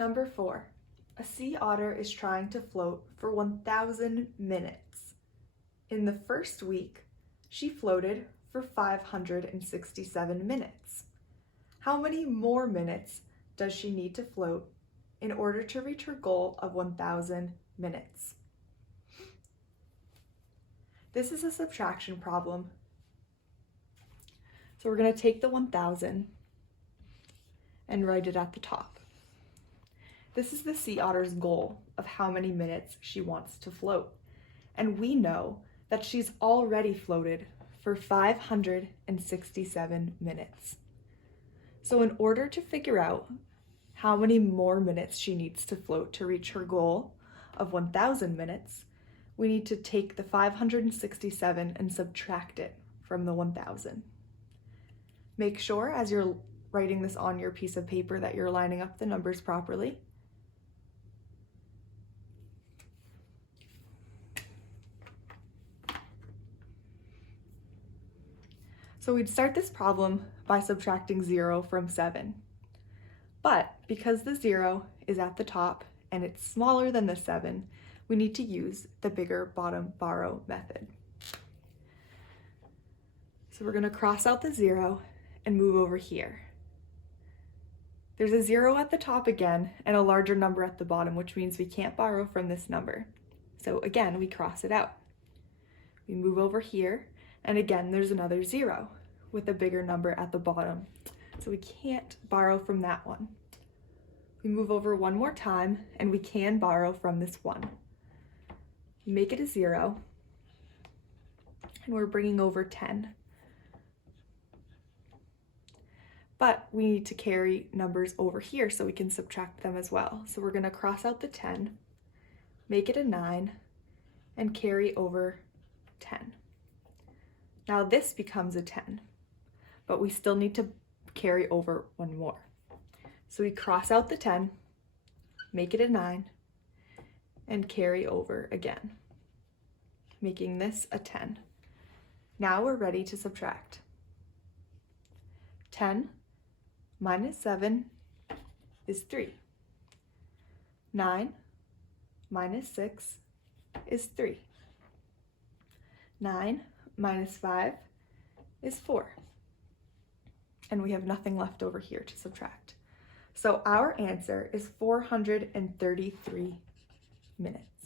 Number 4. A sea otter is trying to float for 1,000 minutes. In the first week, she floated for 567 minutes. How many more minutes does she need to float in order to reach her goal of 1,000 minutes? This is a subtraction problem. So we're going to take the 1,000 and write it at the top. This is the sea otter's goal of how many minutes she wants to float. And we know that she's already floated for 567 minutes. So in order to figure out how many more minutes she needs to float to reach her goal of 1,000 minutes, we need to take the 567 and subtract it from the 1,000. Make sure as you're writing this on your piece of paper that you're lining up the numbers properly. So we'd start this problem by subtracting 0 from 7. But because the 0 is at the top and it's smaller than the 7, we need to use the bigger bottom borrow method. So we're going to cross out the 0 and move over here. There's a 0 at the top again and a larger number at the bottom, which means we can't borrow from this number. So again, we cross it out. We move over here, and again, there's another 0 with a bigger number at the bottom. So we can't borrow from that one. We move over one more time, and we can borrow from this 1. We make it a 0, and we're bringing over 10. But we need to carry numbers over here so we can subtract them as well. So we're going to cross out the 10, make it a 9, and carry over 10. Now this becomes a 10, but we still need to carry over one more. So we cross out the 10, make it a 9, and carry over again, making this a 10. Now we're ready to subtract. 10 minus 7 is 3. 9 minus 6 is 3. 9 minus 5 is 4. And we have nothing left over here to subtract. So our answer is 433 minutes.